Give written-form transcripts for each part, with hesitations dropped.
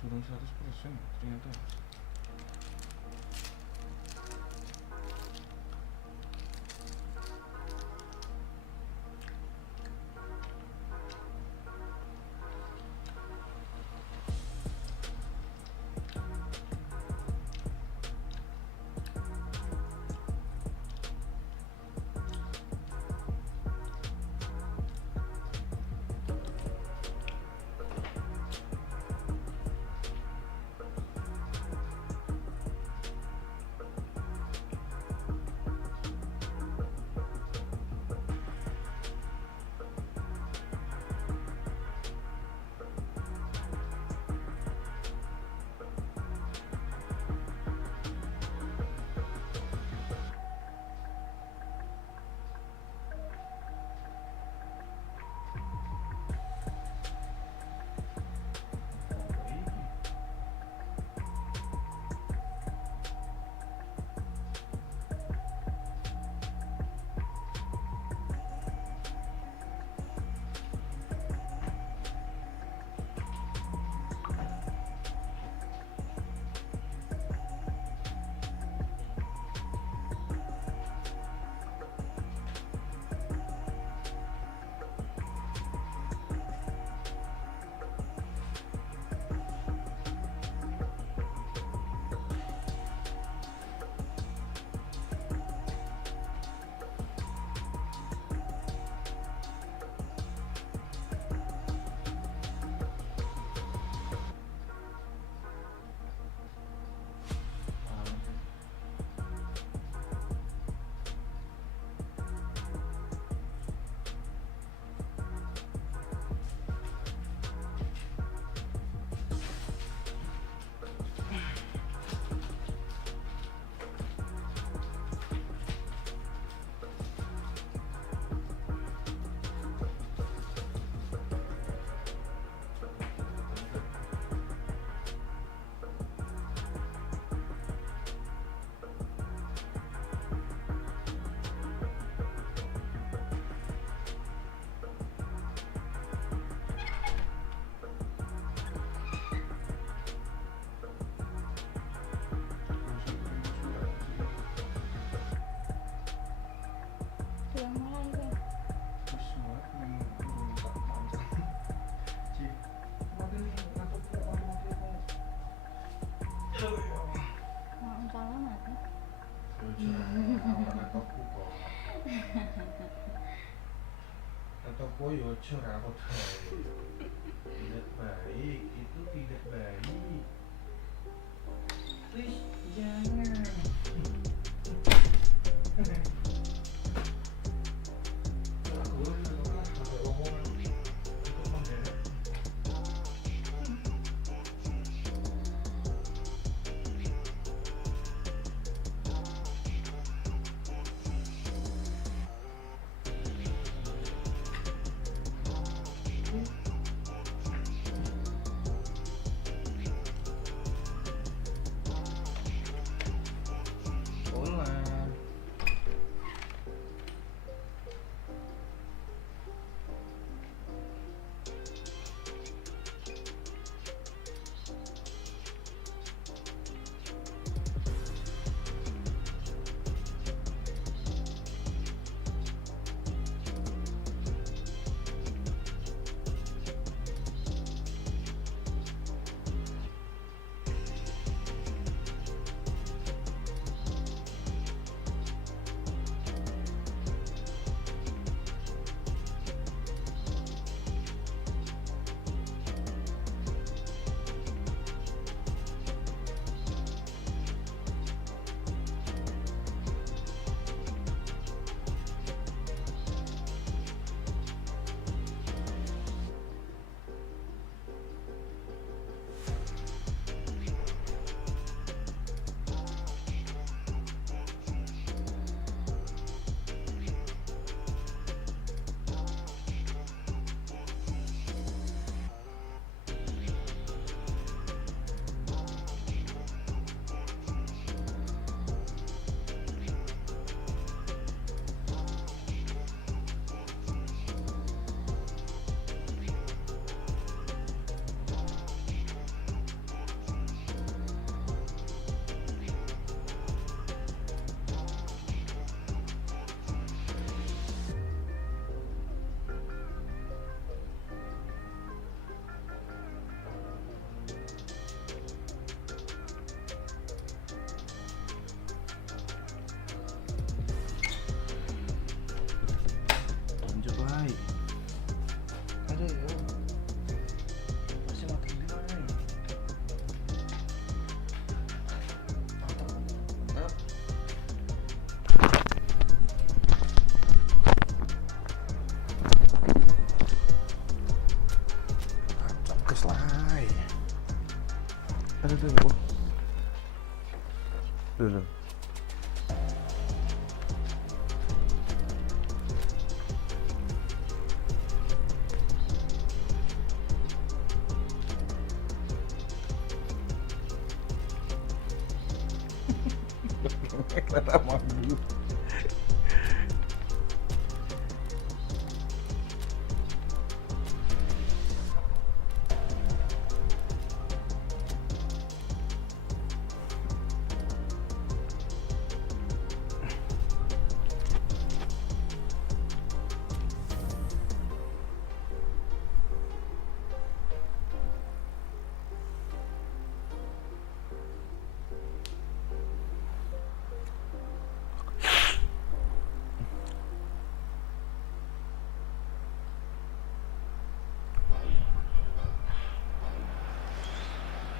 Turun 100% ternyata. Atau yo cerah tidak baik, itu tidak baik. Please jangan. Era mampu.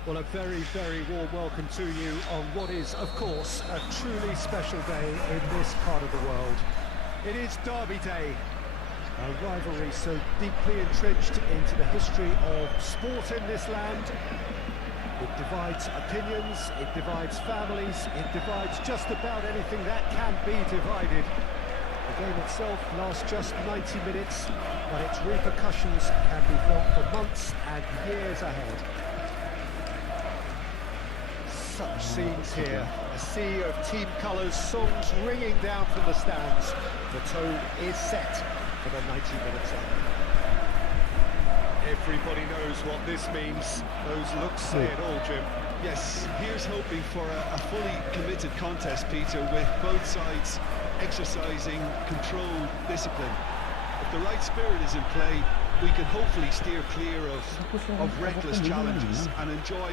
Well, a very, very warm welcome to you on what is, of course, a truly special day in this part of the world. It is Derby Day, a rivalry so deeply entrenched into the history of sport in this land. It divides opinions, it divides families, it divides just about anything that can be divided. The game itself lasts just 90 minutes, but its repercussions can be felt for months and years ahead. Such scenes here, a sea of team colours, songs ringing down from the stands. The tone is set for the 90 minutes end. Everybody knows what this means. Those looks say it all, Jim. Yes, here's hoping for a fully committed contest, Peter, with both sides exercising controlled discipline. If the right spirit is in play, we can hopefully steer clear of reckless challenges and enjoy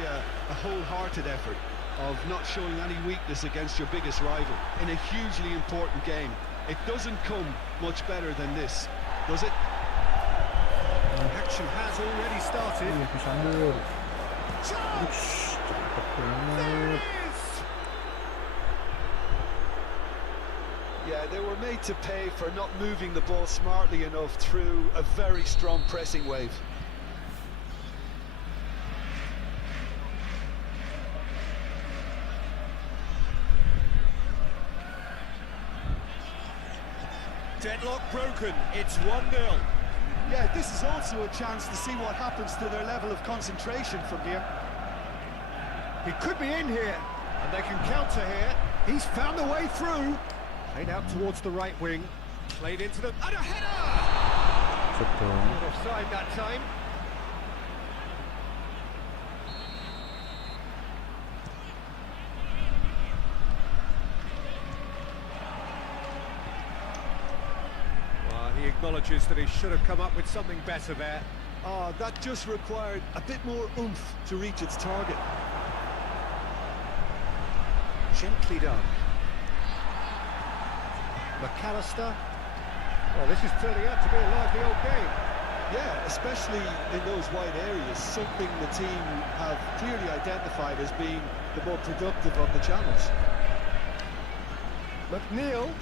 a wholehearted effort of not showing any weakness against your biggest rival in a hugely important game. It doesn't come much better than this, does it? Action has already started. Charge! There it is! Yeah, they were made to pay for not moving the ball smartly enough through a very strong pressing wave. Deadlock broken, it's 1-0. Yeah, this is also a chance to see what happens to their level of concentration from here. He could be in here, and they can counter here. He's found the way through. Played out towards the right wing, played into the... and a header! Not offside that time. He acknowledges that he should have come up with something better there. That just required a bit more oomph to reach its target. Gently done. McAllister. Well, this is turning out to be a lively old game. Yeah, especially in those wide areas, something the team have clearly identified as being the more productive of the channels. McNeil.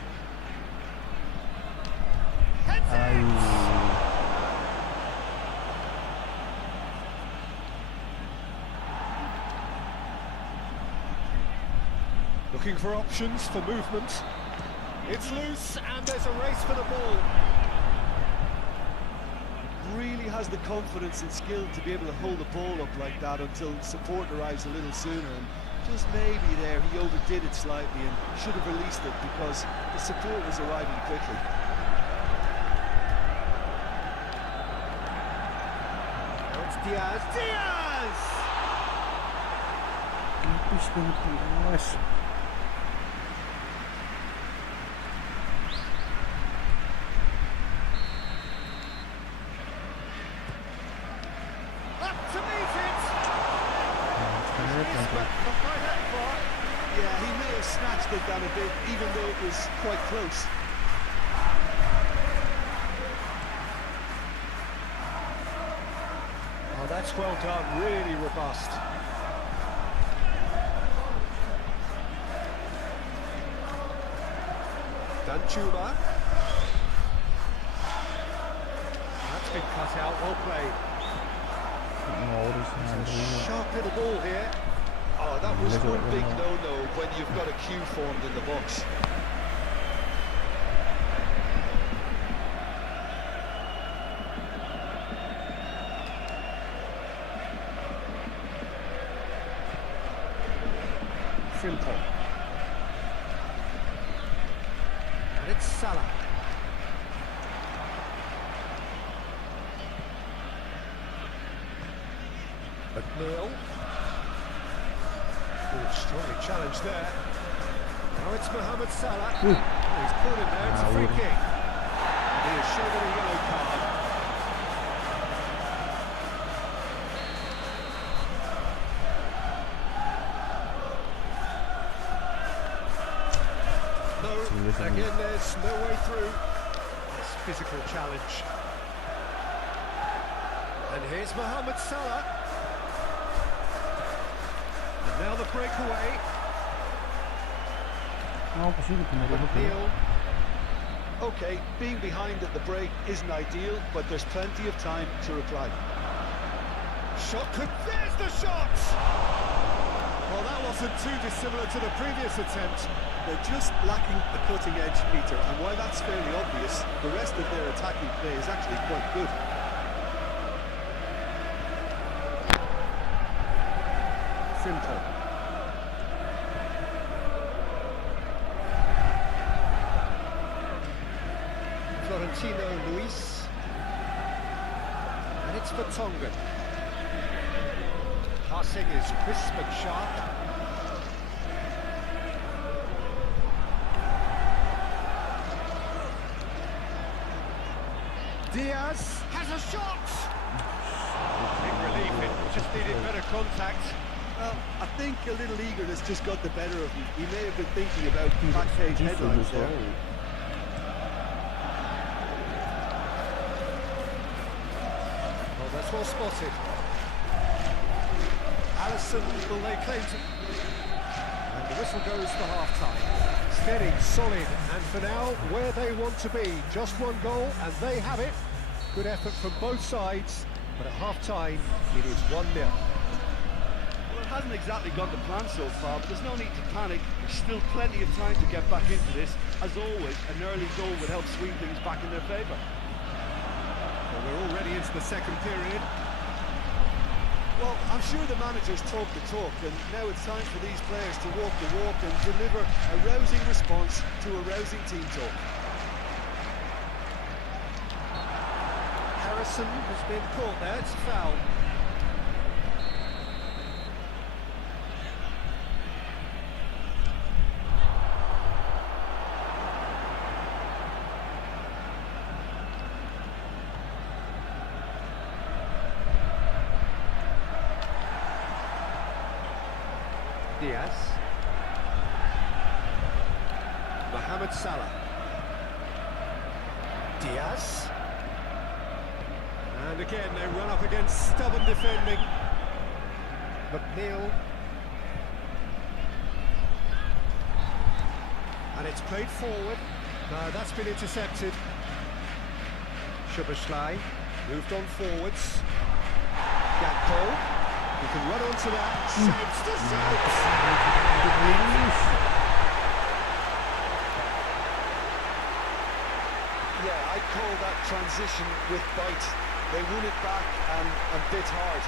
Looking for options for movement. It's loose and there's a race for the ball. Really has the confidence and skill to be able to hold the ball up like that until support arrives a little sooner. And just maybe there he overdid it slightly and should have released it because the support was arriving quickly. Diaz! Diaz! Up to meet it! But not by that far. Yeah, he may have snatched it down a bit, even though it was quite close. Oh, that's well done, really robust. Danjuma. That's been cut out, well played. Sharp little ball here. Oh, that was one big no-no when you've got a queue formed in the box. Simple. Mohammad Salah. McNeil. Oh, strongly challenged there. Now it's Mohammad Salah. Oh, he's caught him there, it's a free kick. And he is shown a yellow card. No, again there's no way through. It's physical challenge. And here's Mohammad Salah. And now the breakaway. Neil. Okay, being behind at the break isn't ideal, but there's plenty of time to reply. Shot could... There's the shot! Well, that wasn't too dissimilar to the previous attempt. They're just lacking the cutting edge, Peter, and while that's fairly obvious, the rest of their attacking play is actually quite good. Simple. Florentino Luis. And it's for Tongan. Passing is crisp and sharp. Diaz has a shot! Big relief, it just needed better contact. Well, I think a little eagerness just got the better of him. He may have been thinking about back-page headlines there. Well, that's well spotted. Allison will lay claim to... And the whistle goes for half-time. Steady, solid, and for now, where they want to be. Just one goal, and they have it. Good effort from both sides, but at half-time, it is 1-0. Well, it hasn't exactly gone to plan so far, but there's no need to panic. There's still plenty of time to get back into this. As always, an early goal would help swing things back in their favour. Well, we're already into the second period. Well, I'm sure the managers talk the talk, and now it's time for these players to walk the walk and deliver a rousing response to a rousing team talk. Harrison has been caught there, it's a foul. Diaz. Mohammad Salah. Diaz. And again they run up against stubborn defending. McNeil. And it's played forward. No, that's been intercepted. Szoboszlai moved on forwards. Gakpo. You can run onto that. Saves to saves. Yeah, I'd call that transition with bite. They won it back and bit hard.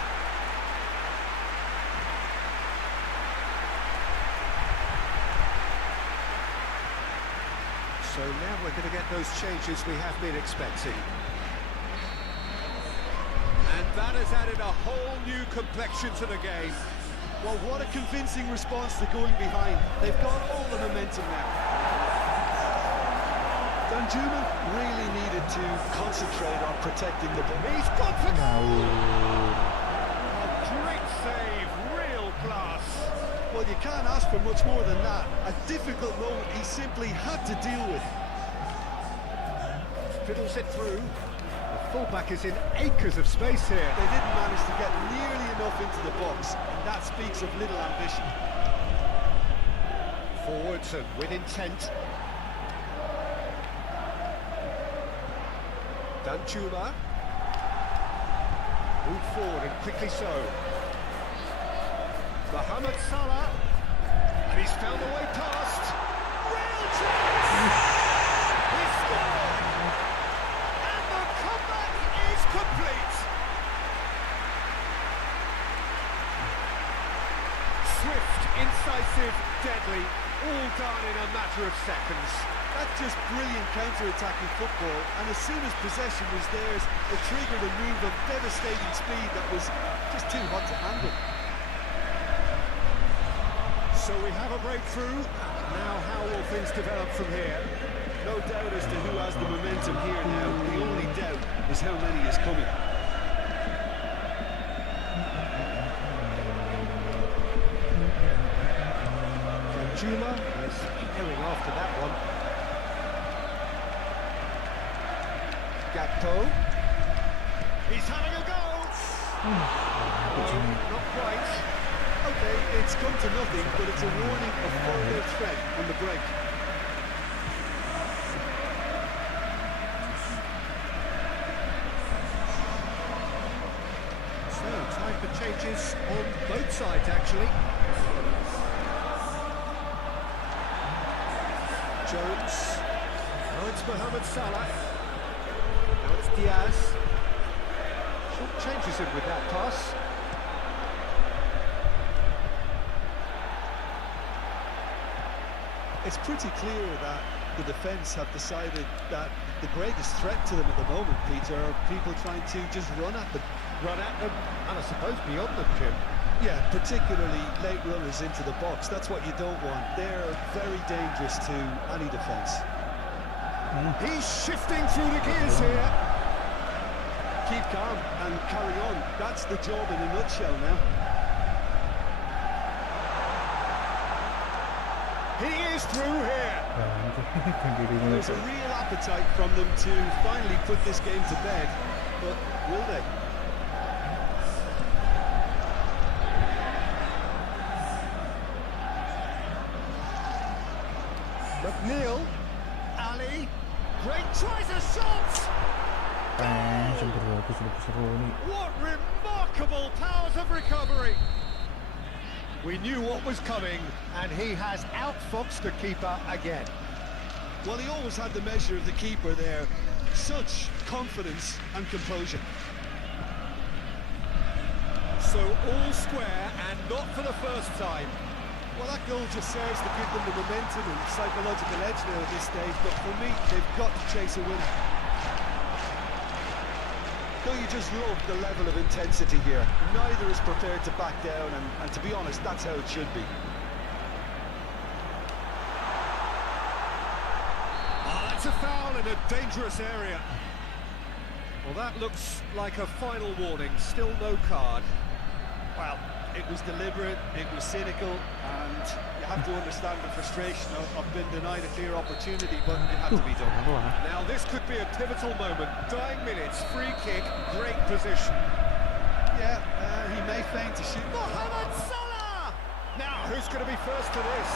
So now we're going to get those changes we have been expecting. And that has added a whole new complexion to the game. Well, what a convincing response to going behind. They've got all the momentum now. Danjuma really needed to concentrate on protecting the ball. He's got to go! A great save, real class. Well, you can't ask for much more than that. A difficult moment he simply had to deal with. Fiddles it through. The fullback is in acres of space here. They didn't manage to get nearly enough into the box, and that speaks of little ambition. Forwards and with intent. Danjuma. Move forward and quickly so. Mohammad Salah. And he's found a way past. Real chance! He scored! And the comeback is complete! Swift, incisive, deadly, all done in a matter of seconds. That's just brilliant counter-attacking football, and as soon as possession was theirs, it triggered a move of devastating speed that was just too hot to handle. So we have a breakthrough. Now how will things develop from here? No doubt as to who has the momentum here now. The only doubt is how many is coming. Juma is herring after that one. Gakpo. He's having a go! Not quite. Okay, it's come to nothing, but it's a warning of further threat on the break. So, time for changes on both sides, actually. Jones. Now it's Mohammad Salah. Now it's Diaz. Short changes him with that pass. It's pretty clear that the defence have decided that the greatest threat to them at the moment, Peter, are people trying to just run at them. Run at them, and I suppose beyond them, Jim. Yeah, particularly late runners into the box. That's what you don't want. They're very dangerous to any defence. He's shifting through the gears here. Keep calm and carry on. That's the job in a nutshell now. He is through here. There's a real appetite from them to finally put this game to bed, but will they? McNeil, Ali, great tries a shot! What remarkable powers of recovery! We knew what was coming, and he has outfoxed the keeper again. Well, he always had the measure of the keeper there. Such confidence and composure. So all square, and not for the first time. Well, that goal just serves to give them the momentum and psychological edge now at this stage, but for me, they've got to chase a win. Don't you just love the level of intensity here? Neither is prepared to back down, and to be honest, that's how it should be. Oh, that's a foul in a dangerous area. Well, that looks like a final warning, still no card. Well, it was deliberate, it was cynical, and you have to understand the frustration of being denied a clear opportunity, but it had to be done. Now this could be a pivotal moment. Dying minutes, free kick, great position. Yeah, he may feign to shoot. Mohammad Salah! Now, who's going to be first to this?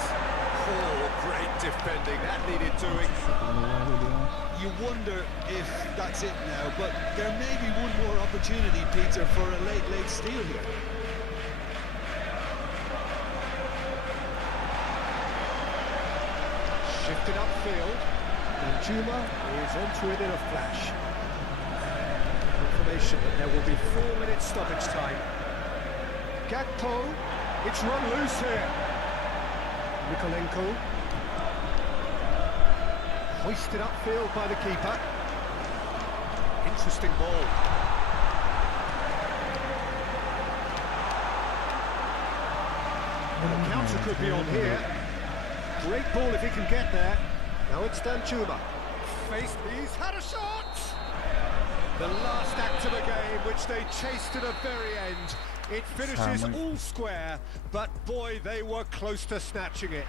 Oh, great defending, that needed doing. You wonder if that's it now, but there may be one more opportunity, Peter, for a late steal here. Shifted upfield, and Juma is onto it in a flash. Confirmation that there will be 4 minutes stoppage time. Gakpo, it's run loose here. Nikolenko. Hoisted upfield by the keeper. Interesting ball. The counter could be on here. Great ball if he can get there. Now it's Danjuma. Faced, he's had a shot! The last act of the game, which they chased to the very end. It finishes all square, but boy, they were close to snatching it.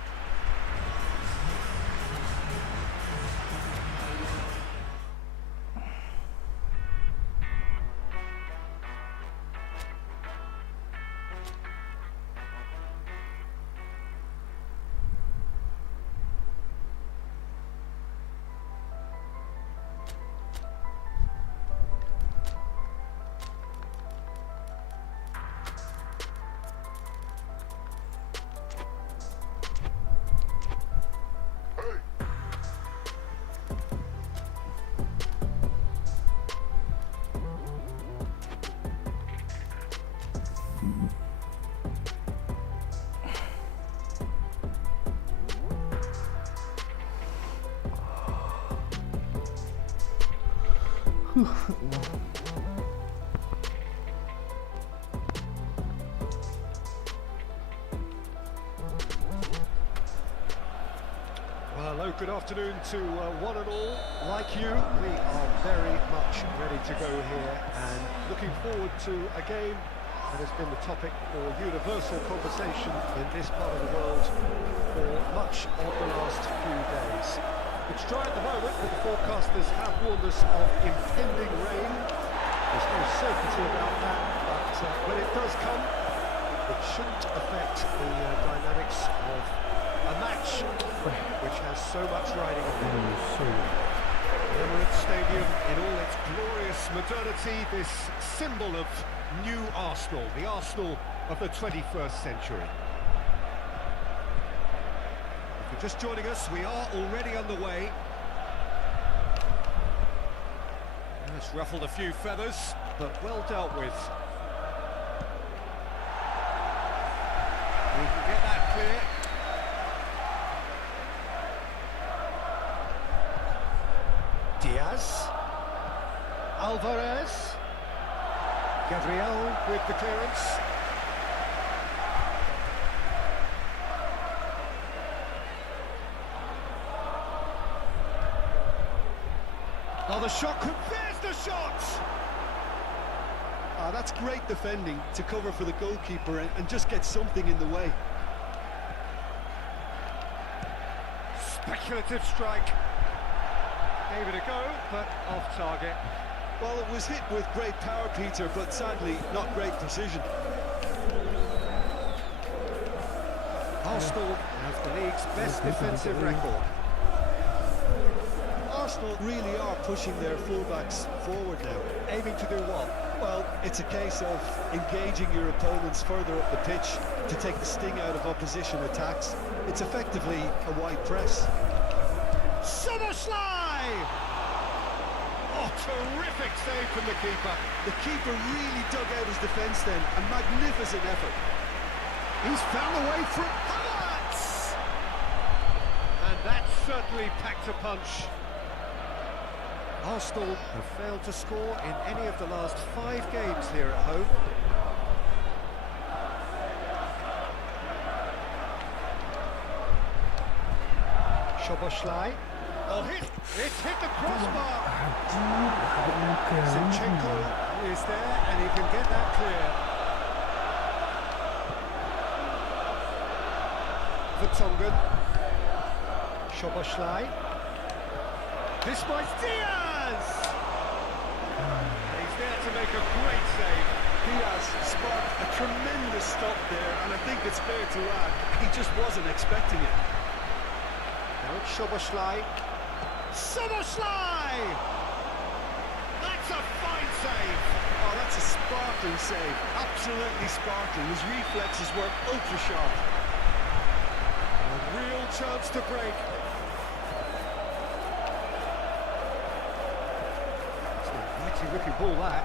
Well, hello, good afternoon to one and all. Like you, we are very much ready to go here and looking forward to a game that has been the topic for universal conversation in this part of the world for much of the last few days. It's dry at the moment, but the forecasters have warned us of impending rain. There's no certainty about that, but when it does come, it shouldn't affect the dynamics of a match which has so much riding on it. Emirates Stadium in all its glorious modernity, this symbol of new Arsenal, the Arsenal of the 21st century. If you're just joining us, we are already underway. It's ruffled a few feathers, but well dealt with. We can get that clear. Diaz, Alvarez, Gabriel with the clearance. Oh, the shot, there's the shot! That's great defending to cover for the goalkeeper and just get something in the way. Speculative strike. Gave it a go, but off target. Well, it was hit with great power, Peter, but sadly not great precision. Arsenal have the league's best defensive record. Arsenal really are pushing their fullbacks forward now. Aiming to do what? Well, it's a case of engaging your opponents further up the pitch to take the sting out of opposition attacks. It's effectively a wide press. Summerslide! Oh, terrific save from the keeper. The keeper really dug out his defence then. A magnificent effort. He's found a way through. Havertz! And that certainly packed a punch. Arsenal have failed to score in any of the last 5 games here at home. Szoboszlai. Oh, it's hit the crossbar. Zinchenko is there, and he can get that clear. Vertonghen. Szoboszlai. This might Diaz! And he's there to make a great save. Diaz sparked a tremendous stop there, and I think it's fair to add, he just wasn't expecting it. Now it's Szoboszlai. Szoboszlai! That's a fine save! Oh, that's a sparkling save. Absolutely sparkling. His reflexes were ultra sharp. A real chance to break. It's a mighty looking ball, that.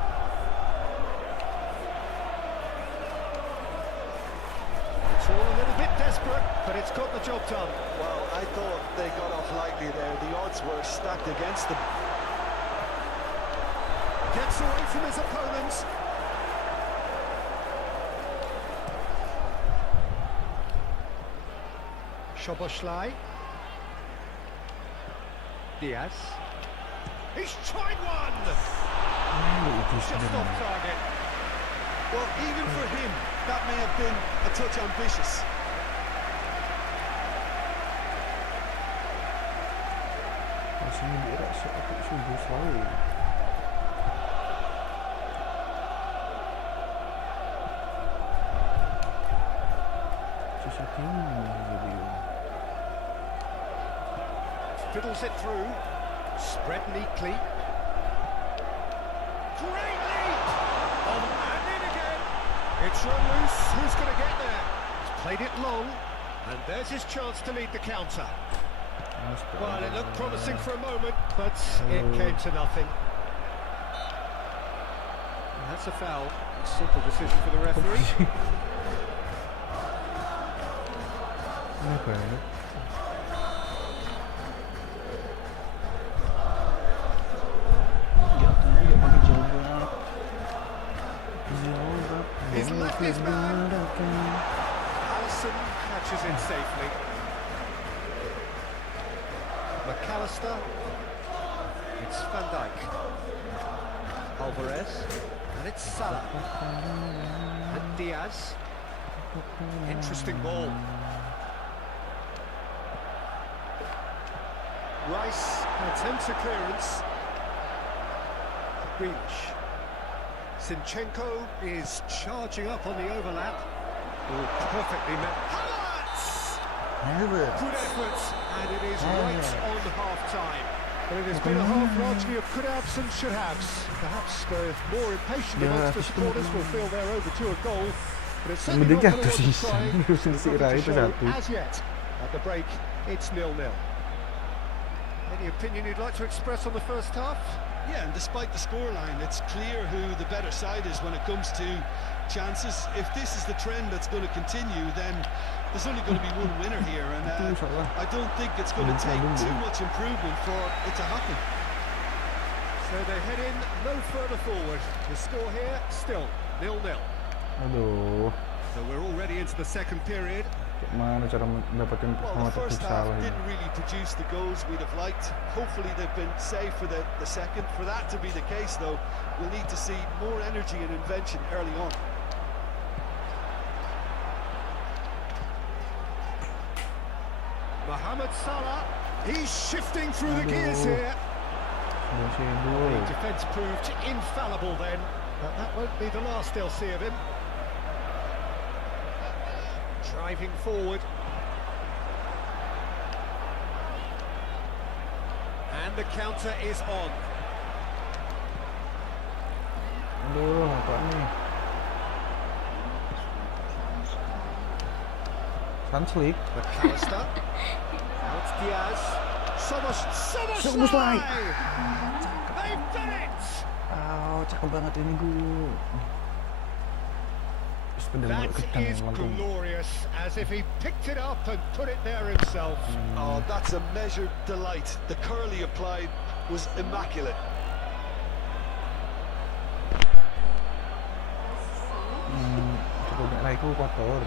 It's all a little bit desperate, but it's got the job done. Well, I thought they got off lightly there. The odds were stacked against them. Gets away from his opponents. Szoboszlai. Diaz. He's tried one! Just off target. Well, even for him, that may have been a touch ambitious. Fiddles it through. Spread neatly. Great leap! And in again. It's run loose. Who's going to get there? He's played it long. And there's his chance to lead the counter. Well, it looked promising for a moment, but it came to nothing. And that's a foul. Simple decision for the referee. his man. Alisson catches it safely. McAllister. It's Van Dijk. Alvarez. And it's Salah. And Diaz. Interesting ball. Rice attempts a clearance. Grealish. Zinchenko is charging up on the overlap. Oh, perfectly met. Havertz! Good effort, and it is right on half-time. But it has been a half largely of could-haves and should-haves. Perhaps the more impatient amongst the supporters will feel they're overdue a goal. But it's certainly not going to want to try. Nothing to show as yet. At the break, it's 0-0. Any opinion you'd like to express on the first half? Yeah, and despite the scoreline, it's clear who the better side is when it comes to chances. If this is the trend that's going to continue, then there's only going to be one winner here, and I don't think it's going to take too much improvement for it to happen. So they head in no further forward. The score here still 0-0. Aduh, So we're already into the second period. gimana cara mendapatkan Well, the first half Salah ini? didn't really produce the goals we'd have liked. Hopefully they've been saved for the second. For that to be the case, though, we'll need to see more energy and invention early on. Mohammad Salah, he's shifting through the gears here. The defence proved infallible then, but that won't be the last they'll see of him. Driving forward. And the counter is on. Aduh, apa nih? Translik. McAllister. Now it's Diaz. Tembus lagi. They've done it! Oh, cakep banget ini gue. That is glorious, as if he picked it up and put it there himself. Oh, that's a measured delight. The curl he applied was immaculate. Cukup naikku kotor.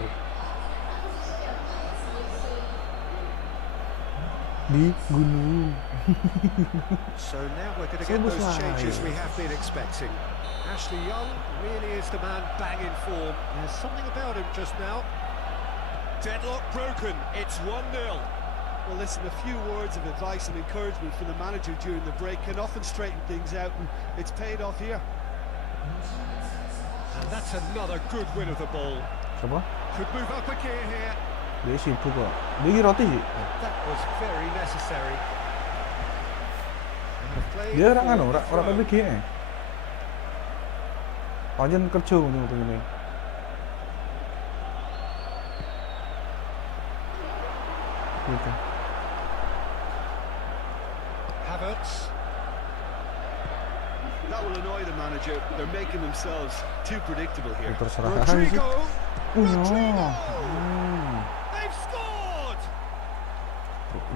Di gunung. So now we're going to get those changes we have been expecting. Ashley Young really is the man banging form. There's something about him just now. Deadlock broken. It's 1-0. Well, listen, a few words of advice and encouragement from the manager during the break can often straighten things out, and it's paid off here. And that's another good win of the ball. Siapa? Could move up a gear here. Dia sibuk kok. Dia roti sih. That was very necessary. Dia orang anu, orang PPG. Panjen kerja untuk ini. Gitu. Havertz. That will annoy the manager. They're making themselves too predictable here. Terserah aja sih. Rodrigo! They've scored!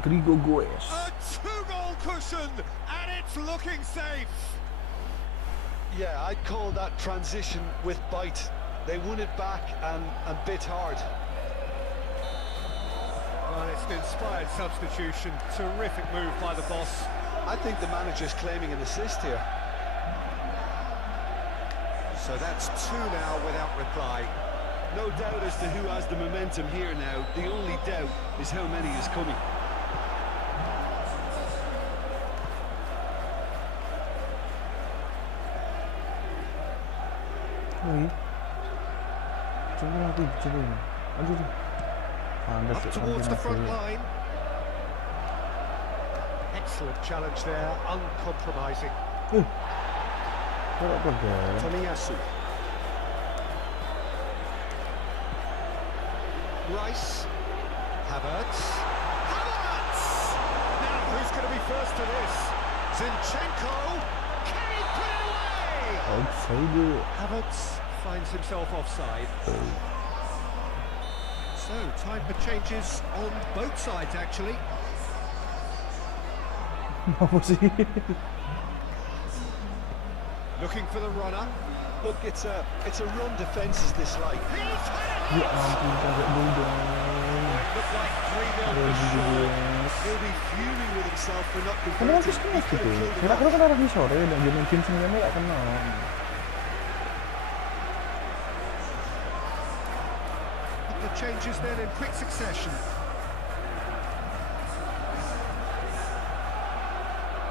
Rodrigo Goes. A two-goal cushion, and it's looking safe. Yeah, I'd call that transition with bite. They won it back and bit hard. Well, it's an inspired substitution. Terrific move by the boss. I think the manager's claiming an assist here. So that's two now without reply. No doubt as to who has the momentum here now. The only doubt is how many is coming. Up towards the front line. Excellent challenge there, uncompromising. Tomiyasu. Rice. Havertz. Now who's going to be first to this? Zinchenko. Can he put it away? Havertz finds himself offside. So, time for changes on both sides, actually. Apa sih? Looking for the runner. Look, it's a run defence is this like. Ya ampun, kagak dulu dong. Look like 3-0 for sure. He'll be fuming with himself for not Kenapa converting. sih He kelas could gitu? have killed it Kira-kira off. kan arah di sore dan dia main tim sebenarnya gak kenal. The changes then in quick succession.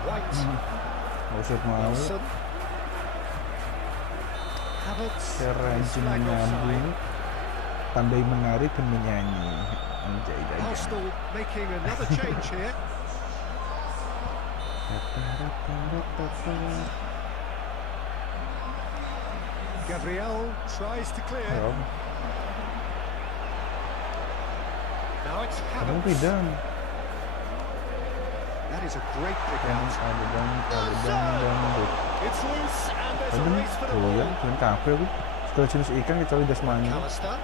White, Gak usah mau. Wilson, Havertz, Dia rajin flag menyambung, offside. pandai menari dan menyanyi. Anjay jajan. Arsenal making another change here. Gabriel tries to clear. Ya, Now it's kamu Havertz. tidak. That is a great pick Dan out. ada. It's loose and there's a Aduh, race for the goyang, ball. keren kafe aku. Setelah jenis ikan kecuali dasmani. McAllister.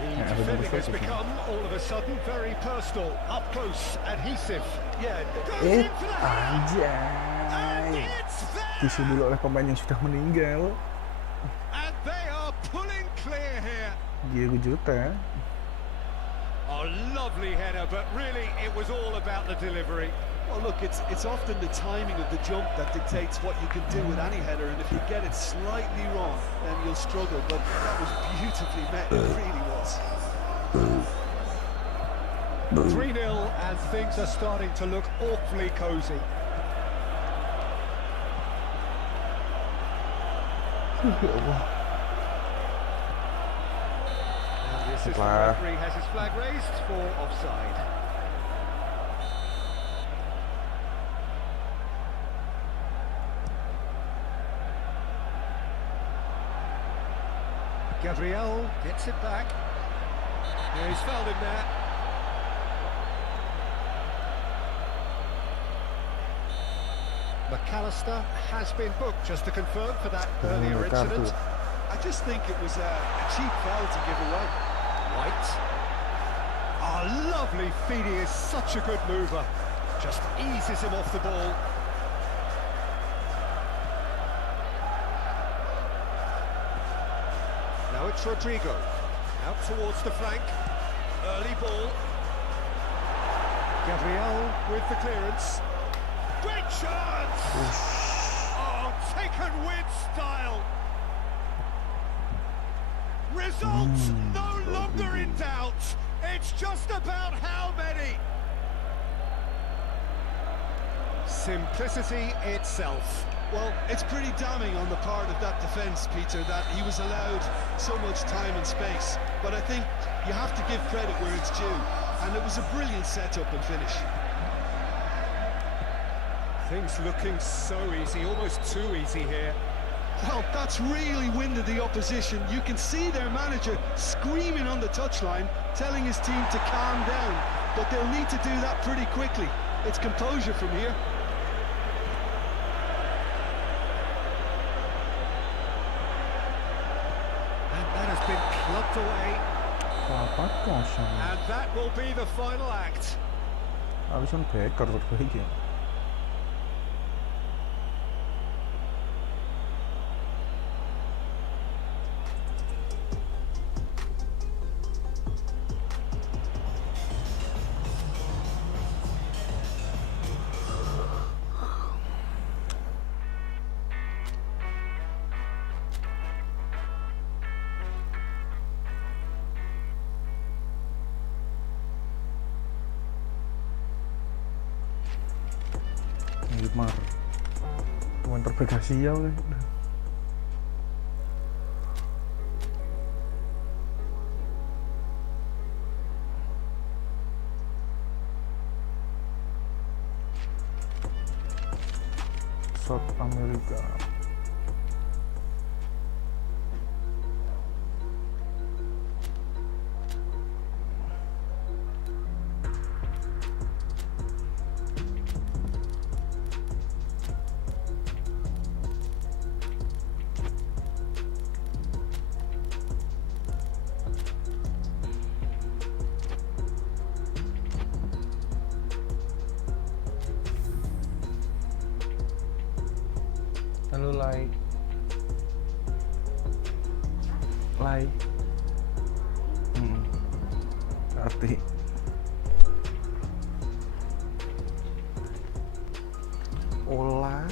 Yeah, The I think defending has it's okay. become all of a sudden very personal, up close, adhesive. Yeah, Goes in for the header, and Anjay. it's there. Tisu dulu oleh pemain yang sudah meninggal. And they are pulling clear here. Diego Jota. A lovely header, but really it was all about the delivery. well, look, it's often the timing of the jump that dictates what you can do with any header, and if you get it slightly wrong, then you'll struggle. But that was beautifully met. It really was. 3-0 and things are starting to look awfully cosy. Ya Allah. And the assistant Wow. referee has his flag raised for offside. Gabriel gets it back. Yeah, he's fouled him there. McAllister has been booked, just to confirm, for that earlier Kartu. incident. I just think it was a cheap foul to give away. White. Oh, lovely feed. He is such a good mover. Just eases him off the ball. Now it's Rodrigo. Out towards the flank. Early ball. Gabriel with the clearance. Great chance! Oh, taken with style. Results no longer in doubt. It's just about how many. Simplicity itself. Well, it's pretty damning on the part of that defence, Peter, that he was allowed so much time and space. But I think you have to give credit where it's due. And it was a brilliant setup and finish. Things looking so easy, almost too easy here. Well, that's really winded the opposition. You can see their manager screaming on the touchline, telling his team to calm down. But they'll need to do that pretty quickly. It's composure from here. And that has been clubbed away. Apa kosong? And that will be the final act. Alisson Becker terbaik ya. Neymar pemain terbaik Asia udah. South America. Lalu like Lai. Arti. Ola.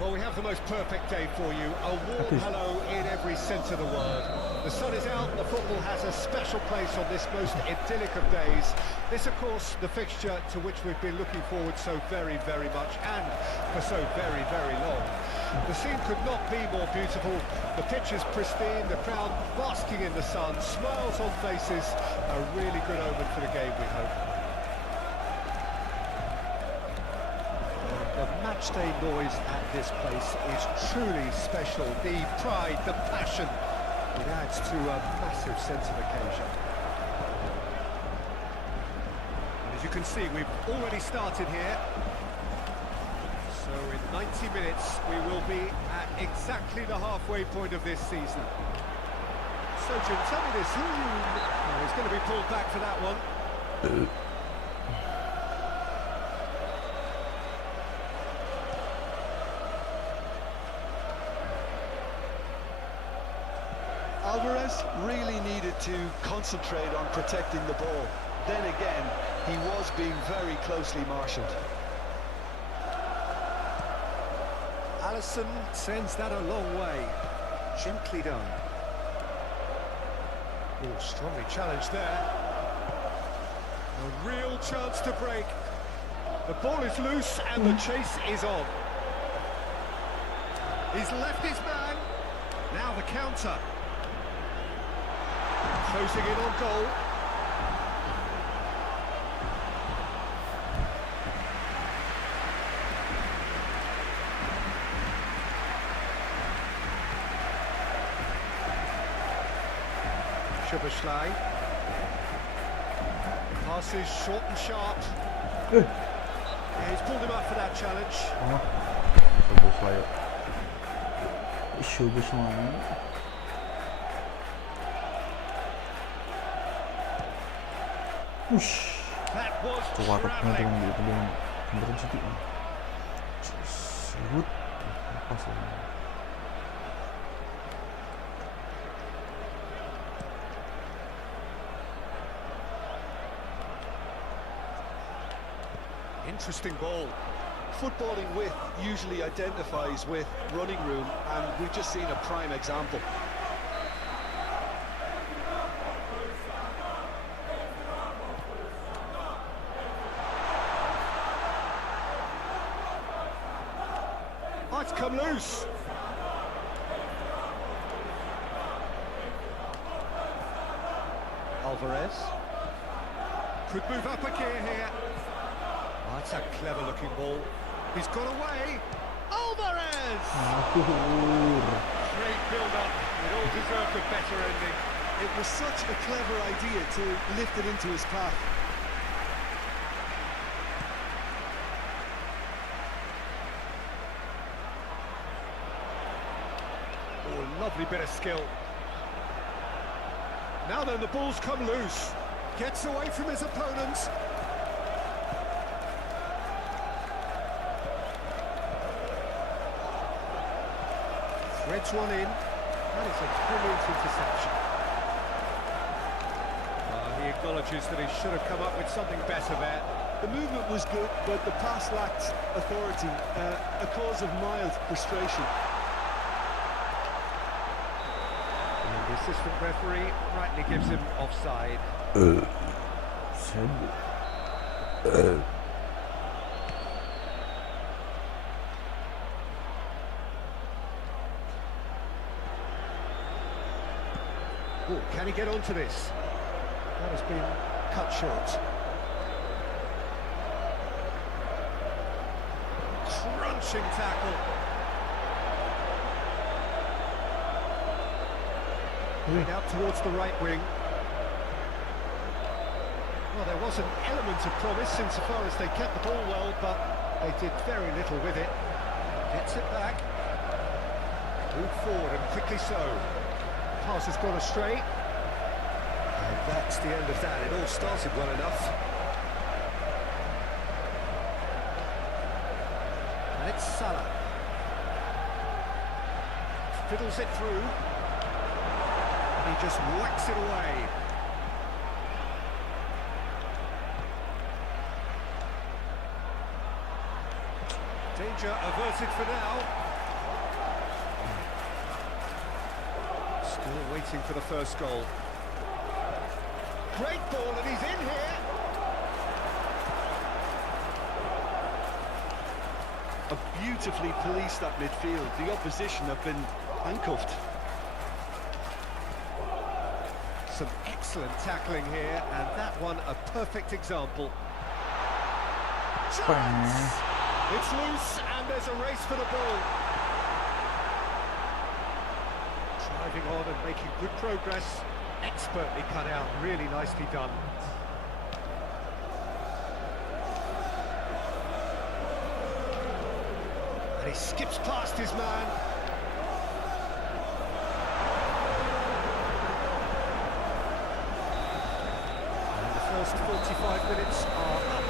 Well, we have the most perfect day for you. A warm hello in every sense of the word. The sun is out, the football has a special place on this most idyllic of days. This, of course, the fixture to which we've been looking forward so very, very much, and for so very, very long. The scene could not be more beautiful. The pitch is pristine, the crowd basking in the sun, smiles on faces. A really good omen for the game, we hope. The matchday noise at this place is truly special. The pride, the passion, it adds to a massive sense of occasion. And as you can see, we've already started here. So in 90 minutes, we will be at exactly the halfway point of this season. So Jim, tell me this, he's going to be pulled back for that one. Alvarez really needed to concentrate on protecting the ball. Then again, he was being very closely marshalled. Alisson sends that a long way. Gently done. Oh, strongly challenged there. A real chance to break. The ball is loose and the chase is on. He's left his man. Now the counter. Closing in on goal. Schuberschlei. Pass is short and sharp. Yeah, he's pulled him up for that challenge. Schuberschlei. That was Warapnya travelling. dengan kemarin sedikit. Serut apa sih? Interesting ball. Footballing width usually identifies with running room, and we've just seen a prime example. Oh, it's come loose. Alvarez could move up a gear here. Oh, that's a clever-looking ball. He's got away. Alvarez! Great build-up. It all deserved a better ending. It was such a clever idea to lift it into his path. Oh, lovely bit of skill. Now then, the ball's come loose. Gets away from his opponents. Threads one in. That is a brilliant interception. He acknowledges that he should have come up with something better there. The movement was good, but the pass lacked authority, a cause of mild frustration. And the assistant referee rightly gives him offside. Oh, can he get onto this? That has been cut short. Crunching tackle. Played out towards the right wing. Well, there was an element of promise insofar as they kept the ball well, but they did very little with it. Gets it back. Moved forward and quickly so. Pass has gone astray. And that's the end of that. It all started well enough. And it's Salah. fiddles it through. He just whacks it away. Danger averted for now. Still waiting for the first goal. Great ball, and he's in here. A beautifully policed that midfield. The opposition have been handcuffed. Some excellent tackling here, and that one a perfect example. Chance! It's loose, and there's a race for the ball. Driving on and making good progress. Expertly cut out, really nicely done. And he skips past his man. And the first 45 minutes are up.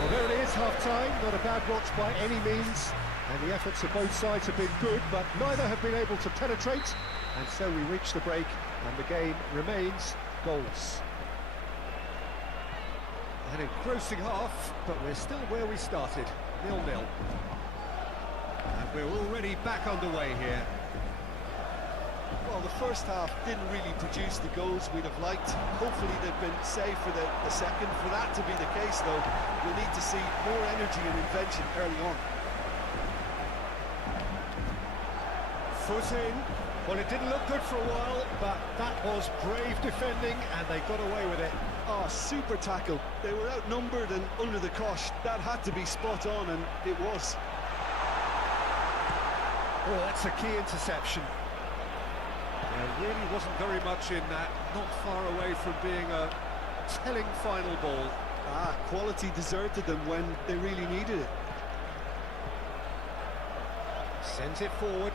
Well, there it is, half-time. Not a bad watch by any means. And the efforts of both sides have been good, but neither have been able to penetrate. And so we reach the break, and the game remains goals. An engrossing half, but we're still where we started, 0-0. And we're already back underway here. Well, the first half didn't really produce the goals we'd have liked. Hopefully they've been saved for the second. For that to be the case, though, we'll need to see more energy and invention early on. Foot in. Well, it didn't look good for a while, but that was brave defending, and they got away with it. Oh, super tackle. They were outnumbered and under the cosh. That had to be spot on, and it was. Oh, that's a key interception. There really wasn't very much in that, not far away from being a telling final ball. Quality deserted them when they really needed it. Sends it forward.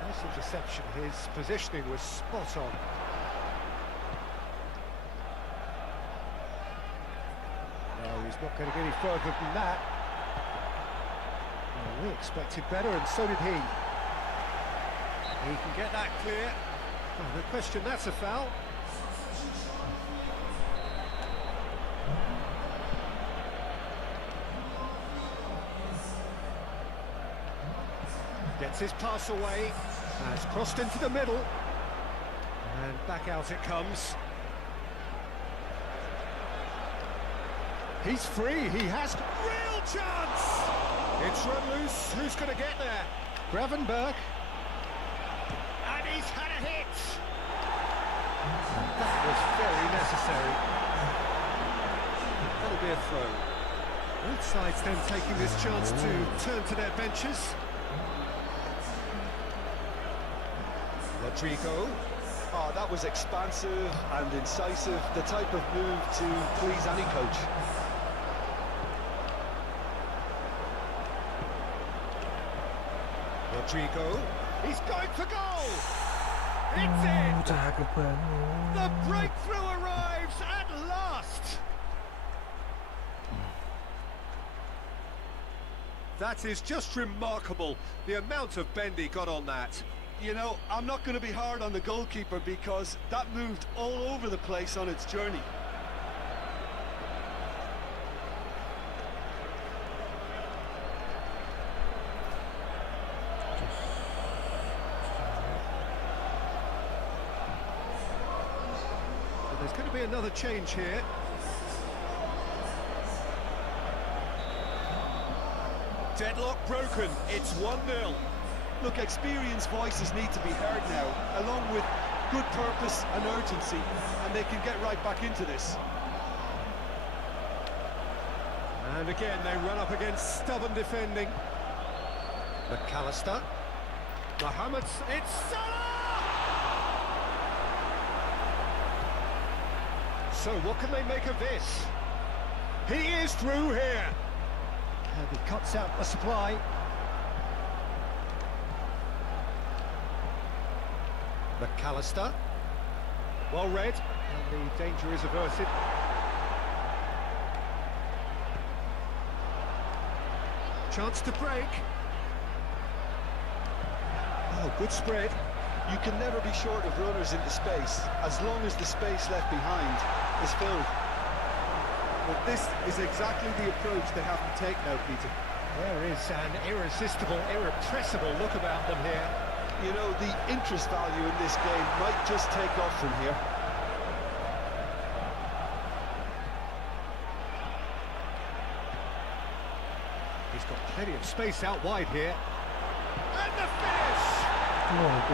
Nice interception, his positioning was spot on. No, he's not going to get any further than that. Well, we expected better, and so did he. He can get that clear. Oh, no question, that's a foul. Gets his pass away. Has crossed into the middle. And back out it comes. He's free, he has real chance! It's run loose, who's going to get there? Gravenberg. And he's had a hit! That was very necessary. That'll be a throw. Both sides then taking this chance to turn to their benches. Rodrigo. Oh, that was expansive and incisive, the type of move to please any coach. Rodrigo. He's going for goal! It's in! The breakthrough arrives at last! That is just remarkable, the amount of bend he got on that. You know, I'm not going to be hard on the goalkeeper because that moved all over the place on its journey. Well, there's going to be another change here. Deadlock broken, it's 1-0. Look, experienced voices need to be heard now, along with good purpose and urgency, and they can get right back into this. And again, they run up against stubborn defending. McAllister. Mohammad, it's Salah! So what can they make of this? He is through here. And he cuts out the supply. McAllister. Well read, and the danger is averted. Chance to break. Oh, good spread. You can never be short of runners into space, as long as the space left behind is filled. But this is exactly the approach they have to take now, Peter. There is an irresistible, irrepressible look about them here. You know, the interest value in this game might just take off from here. He's got plenty of space out wide here. And the finish! โอ้โห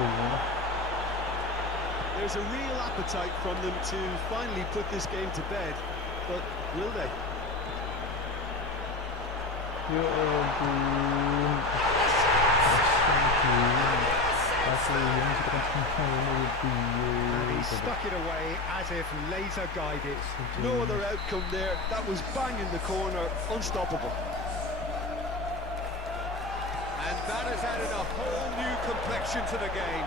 There's a real appetite from them to finally put this game to bed, but will they? เยอะดูAnd he stuck it away as if laser guided. No other outcome there. That was bang in the corner, unstoppable. And that has added a whole new complexion to the game.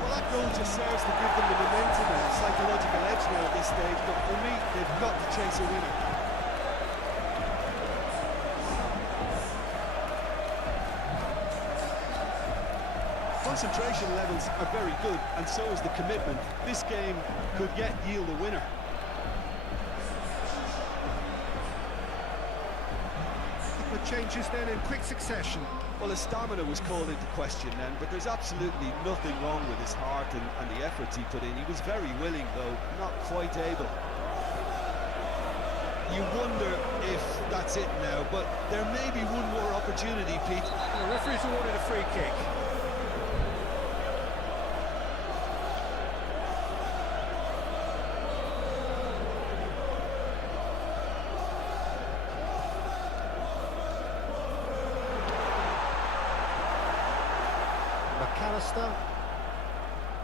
Well, that goal just serves to give them the momentum and psychological edge now at this stage, but for me, they've got to chase a winner. Concentration levels are very good, and so is the commitment. This game could yet yield a winner. The changes then in quick succession. Well, his stamina was called into question then, but there's absolutely nothing wrong with his heart and the efforts he put in. He was very willing, though, not quite able. You wonder if that's it now, but there may be one more opportunity, Pete. The referee's awarded a free kick.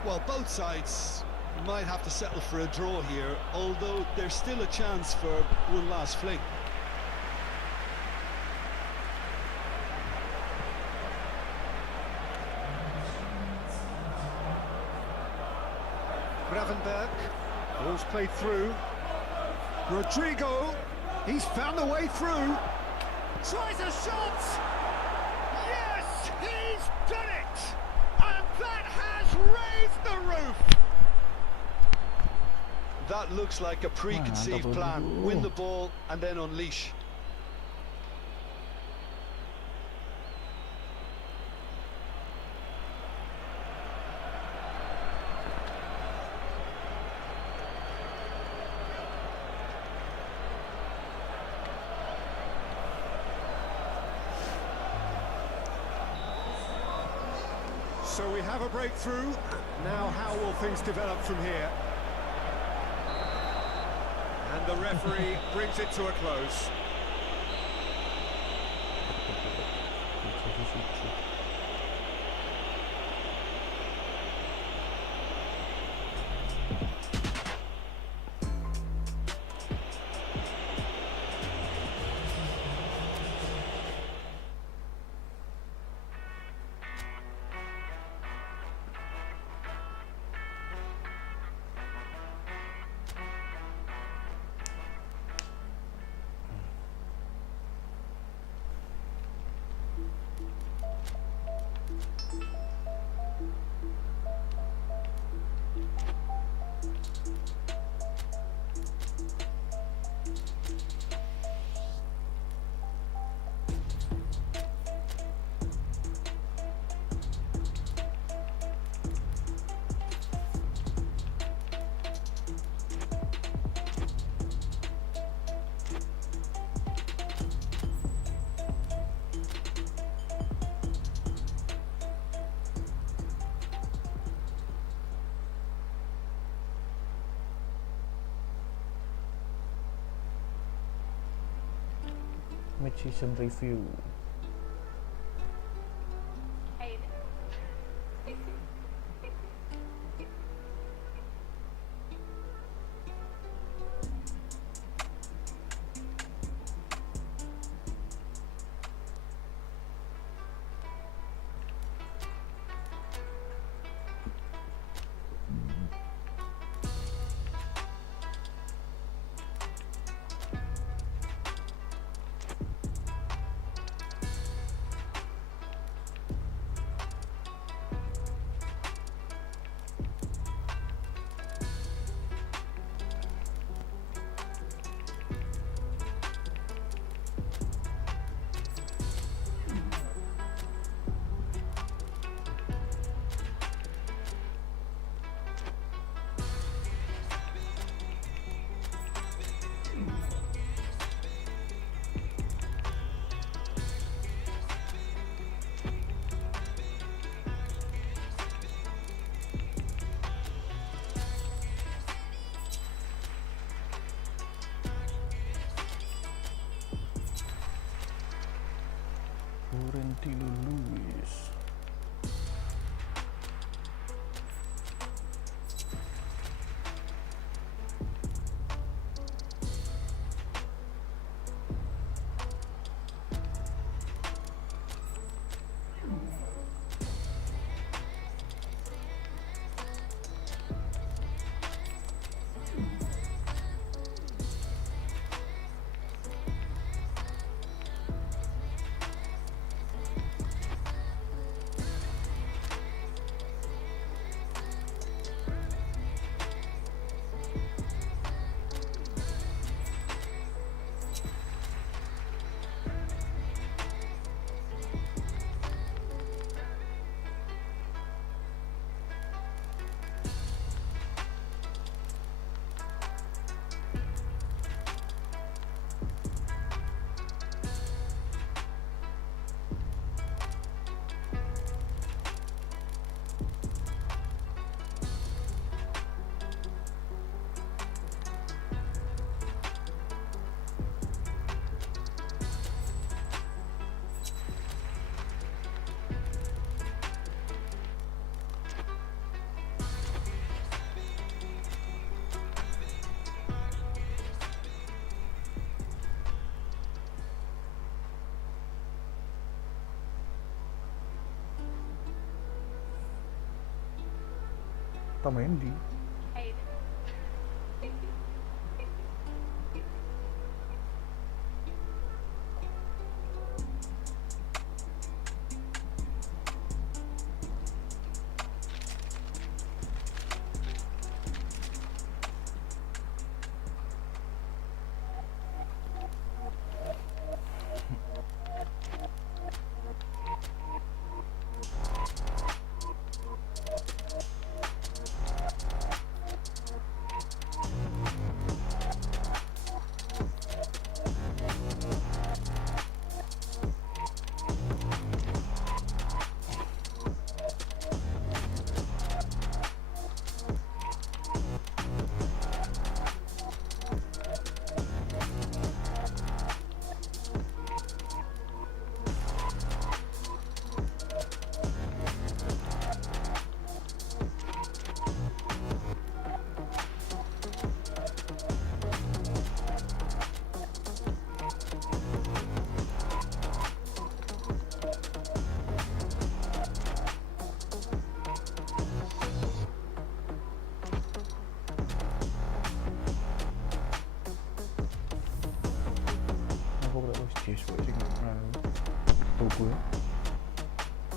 Well, both sides might have to settle for a draw here, although there's still a chance for one last fling. Gravenberg, ball's played through. Rodrigo, he's found the way through. Tries a shot! Yes, he's done it! And that has raised the roof! That looks like a preconceived plan. Win the ball and then unleash. So we have a breakthrough. Now how will things develop from here? And the referee brings it to a close. Magician review. Laurentino Luis. Otamendi. Yes, vậy thì tô cuối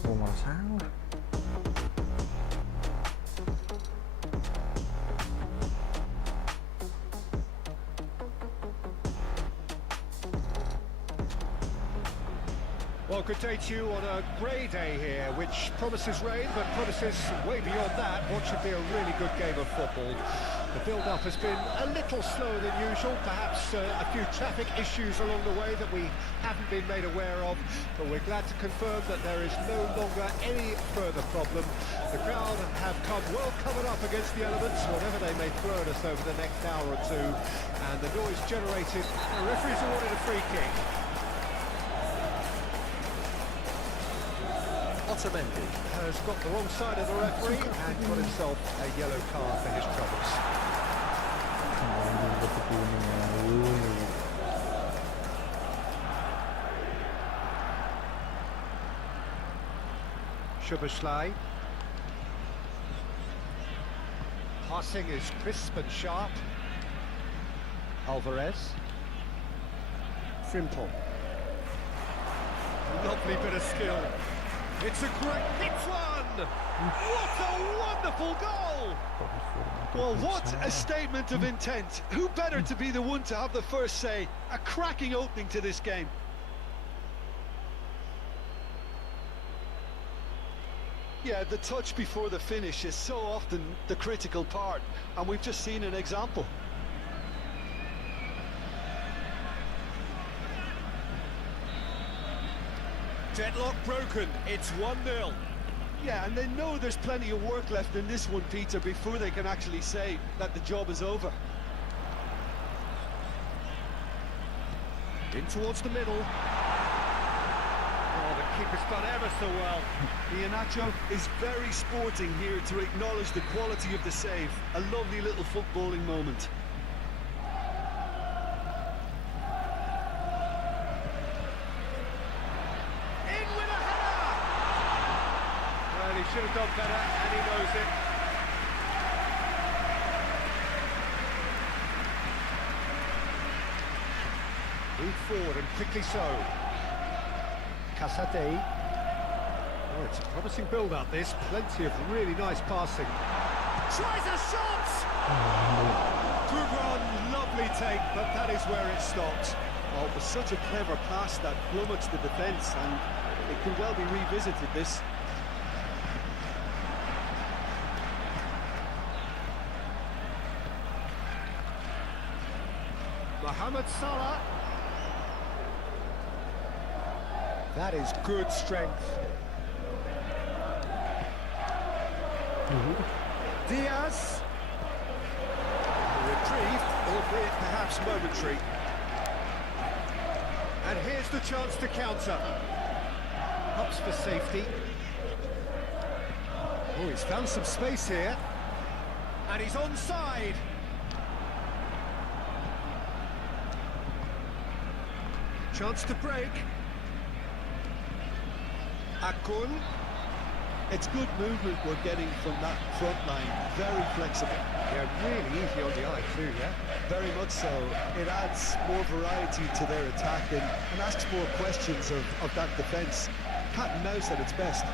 màu màu sáng mà. Well, good day to you on a grey day here, which promises rain, but promises way beyond that what should be a really good game of football. The build-up has been a little slower than usual, perhaps a few traffic issues along the way that we haven't been made aware of, but we're glad to confirm that there is no longer any further problem. The crowd have come well covered up against the elements, whatever they may throw at us over the next hour or two, and the noise generated, the referee's awarded a free kick. Otamendi has got the wrong side of the referee and got himself a yellow card for his troubles. Szoboszlai. Passing is crisp and sharp. Alvarez. Frimpong. Lovely bit of skill. It's a great hit one! What a wonderful goal! Well, what a statement of intent. Who better to be the one to have the first say? A cracking opening to this game. Yeah, the touch before the finish is so often the critical part, and we've just seen an example. Deadlock broken, it's 1-0. Yeah, and they know there's plenty of work left in this one, Peter, before they can actually say that the job is over. In towards the middle. Oh, the done ever so well. Iheanacho is very sporting here to acknowledge the quality of the save. A lovely little footballing moment. In with a header! Well, he should have done better, and he knows it. Move forward, and quickly so. Casade. Oh, it's a promising build-up, this. Plenty of really nice passing. Tries a shot! Good run, lovely take, but that is where it stopped. Oh, it was such a clever pass that flummoxed the defence, and it could well be revisited, this. Mohammad Salah. That is good strength. Diaz. Reprieve, albeit perhaps momentary. And here's the chance to counter. Hops for safety. Oh, he's found some space here. And he's onside. Chance to break. Akun. It's good movement we're getting from that front line. Very flexible. Yeah, really easy on the eye too, yeah? Very much so. It adds more variety to their attack and asks more questions of that defence. Cat and mouse at its best.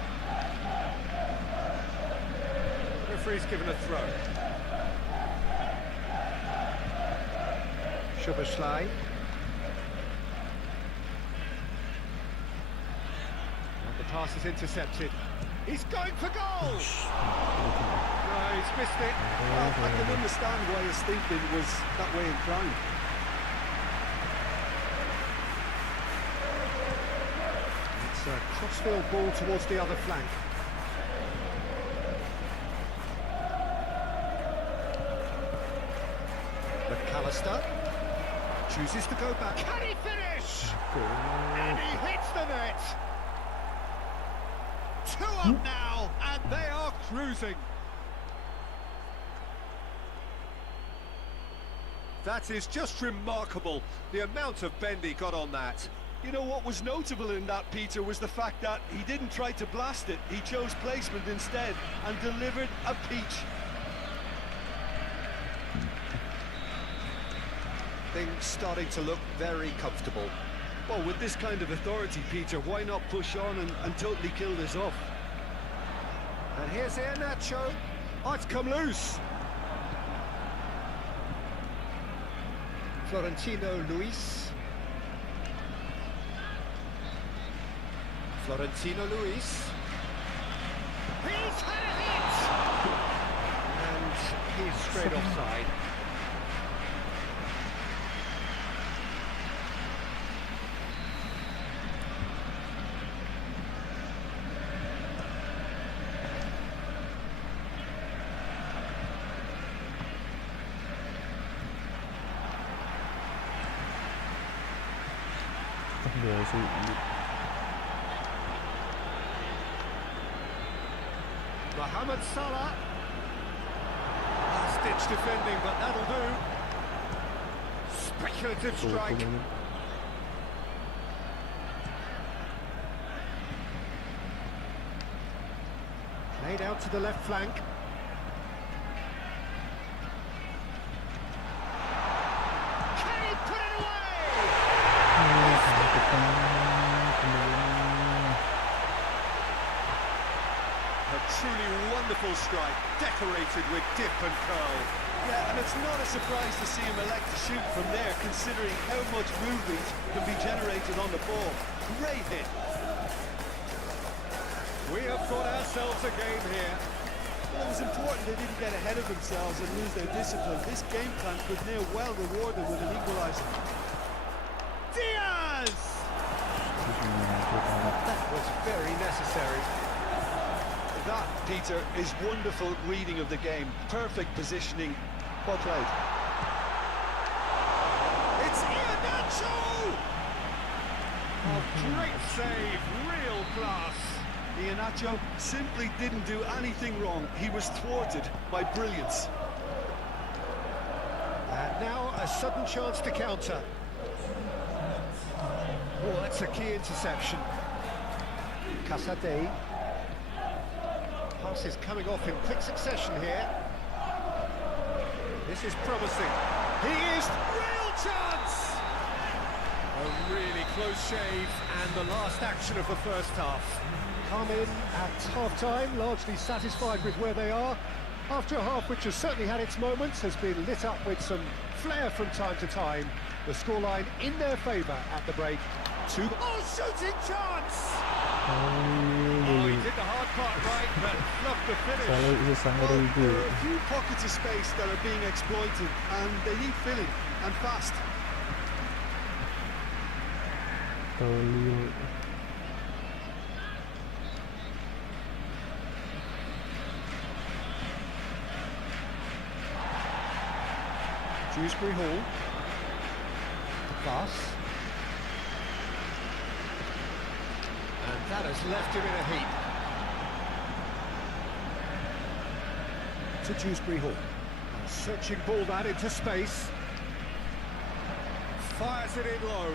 Referee's given a throw. Szoboszlai. The pass is intercepted. He's going for goal! No, he's missed it. Well, I can understand why his thinking was that way inclined. It's a crossfield ball towards the other flank. McAllister chooses to go back. Can he finish? And he hits the net! 2 up now, and they are cruising. That is just remarkable, the amount of bend he got on that. You know what was notable in that, Peter, was the fact that he didn't try to blast it. He chose placement instead and delivered a peach. Things starting to look very comfortable. Well, with this kind of authority, Peter, why not push on and totally kill this off? And here's Iheanacho. Oh, it's come loose. Florentino Luis. Florentino Luis. He's had a hit! And he's straight offside. Mohammad Salah. Last-ditch defending, but that'll do. Speculative strike. Played out to the left flank. Can he put it away? A truly wonderful strike, decorated with dip and curl. Yeah, and it's not a surprise to see him elect to shoot from there, considering how much movement can be generated on the ball. Great hit. We have got ourselves a game here. Well, it was important they didn't get ahead of themselves and lose their discipline. This game plan could now well reward them with an equaliser. Diaz! That was very necessary. That, Peter, is wonderful reading of the game. Perfect positioning. Well played. It's Iheanacho! Oh, great save, real class. Iheanacho simply didn't do anything wrong. He was thwarted by brilliance. And now a sudden chance to counter. Oh, that's a key interception. Casade. Passes coming off in quick succession here. This is promising. He is real chance! A really close shave and the last action of the first half. Come in at half-time, largely satisfied with where they are. After a half which has certainly had its moments, has been lit up with some flair from time to time. The scoreline in their favour at the break. Oh, shooting chance! Oh, he did the hard part right, but fluffed the finish. Salah is a sangat There are a few pockets of space that are being exploited, and they need filling, and fast. Dewsbury Hall. Pass. And that has left him in a heap. To Dewsbury Hall. A searching ball that into space. Fires it in low.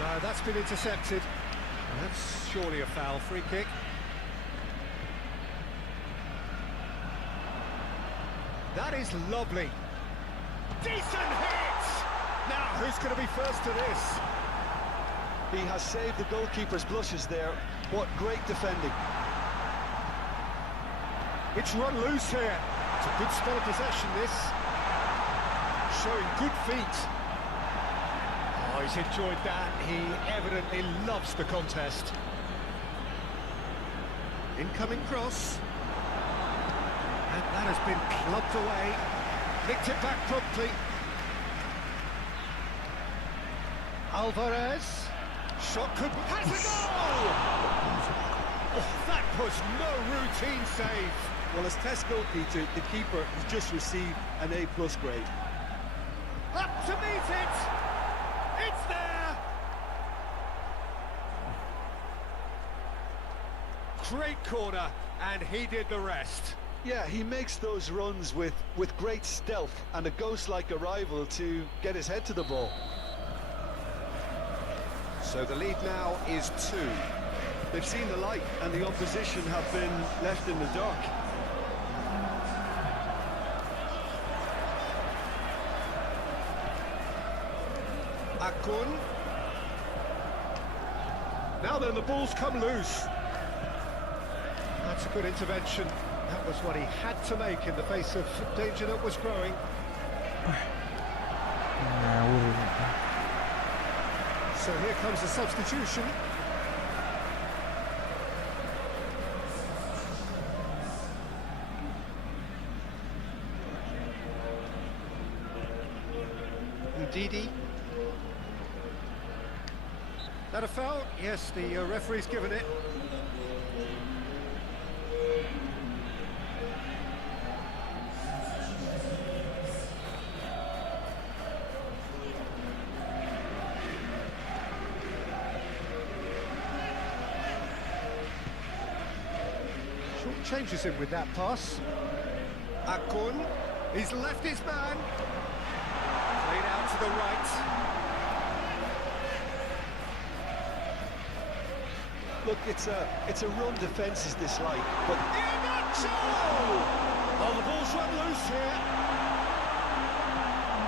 No, that's been intercepted. That's surely a foul. Free kick. That is lovely. Decent hit! Now, who's going to be first to this? He has saved the goalkeeper's blushes there. What great defending. It's run loose here. It's a good spell of possession, this. Showing good feet. Oh, he's enjoyed that. He evidently loves the contest. Incoming cross. And that has been clubbed away. Nicked it back promptly. Alvarez. Shot could... Has a goal! Oh, that was no routine save. Well, as test goalkeeper, the keeper has just received an A+ grade. Up to meet it! It's there! Great corner, and he did the rest. Yeah, he makes those runs with great stealth and a ghost-like arrival to get his head to the ball. So the lead now is 2. They've seen the light and the opposition have been left in the dark. Akun. Now then, the ball's come loose. That's a good intervention. That was what he had to make in the face of danger that was growing. So here comes the substitution. Ndidi. That a foul? Yes, the referee's given it. Short changes him with that pass. Akun, he's left his man. Played out to the right. Look, it's a run defence's dislike, but Iheanacho! Oh, the ball's run loose here.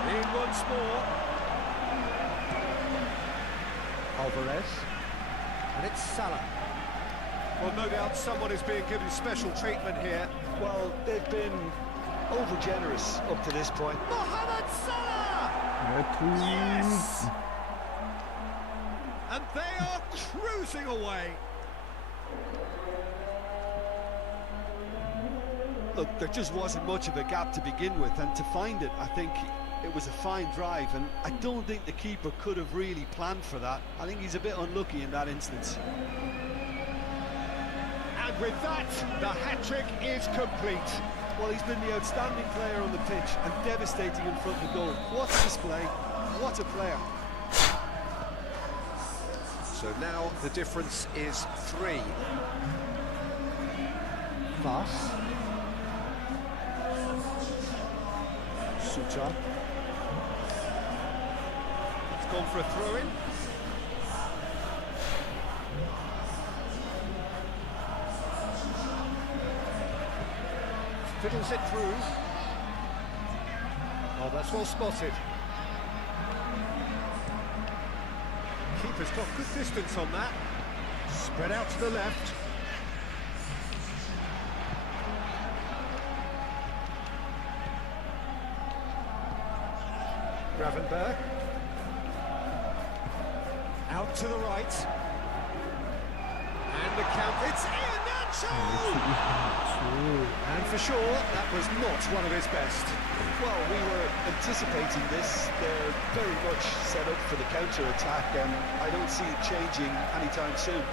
In once more. Alvarez. And it's Salah. Well, no doubt someone is being given special treatment here. well, they've been over-generous up to this point. Mohammad Salah! Yes! And they are cruising away. Look, there just wasn't much of a gap to begin with, and to find it, I think it was a fine drive, and I don't think the keeper could have really planned for that. I think he's a bit unlucky in that instance. And with that, the hat-trick is complete. Well, he's been the outstanding player on the pitch and devastating in front of goal. What a display, what a player. So now the difference is 3. Pass. Suta. It's gone for a throw-in. Fiddles it through. Oh, that's well spotted. Keeper's got good distance on that. Spread out to the left. Gravenberg. Out to the right. And the count, it's Iheanacho! And for sure, that was not one of his best. Well, we were anticipating this. They're very much set up for the counter-attack, and I don't see it changing anytime soon.